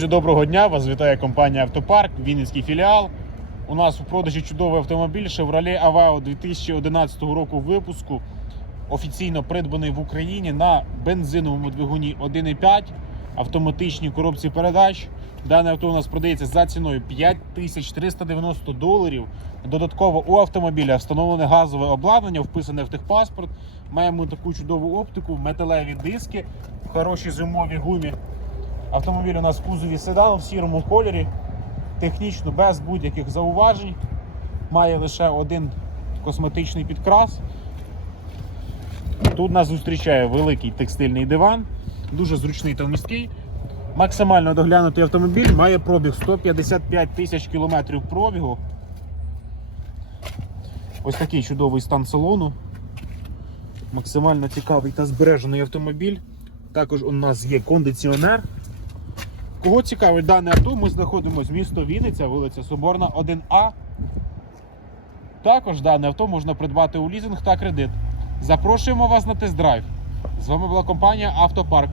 Дуже Доброго дня! Вас вітає компанія Автопарк, Вінницький філіал. У нас у продажі чудовий автомобіль Chevrolet Aveo 2011 року випуску. Офіційно придбаний в Україні на бензиновому двигуні 1,5 автоматичній коробці передач. Дане авто у нас продається за ціною 5390 доларів. Додатково у автомобіля встановлене газове обладнання, вписане в техпаспорт. Маємо таку чудову оптику, металеві диски в хорошій зимовій гумі. Автомобіль у нас в кузові седан в сірому кольорі, технічно без будь-яких зауважень. Має лише один косметичний підкрас. Тут нас зустрічає великий текстильний диван, дуже зручний та вмісткий. Максимально доглянутий автомобіль має пробіг 155 тисяч кілометрів пробігу. Ось такий чудовий стан салону. Максимально цікавий та збережений автомобіль. Також у нас є кондиціонер. Кого цікавить дане авто, ми знаходимося місто Вінниця, вулиця Соборна, 1А. Також дане авто можна придбати у лізинг та кредит. Запрошуємо вас на тест-драйв. З вами була компанія Автопарк.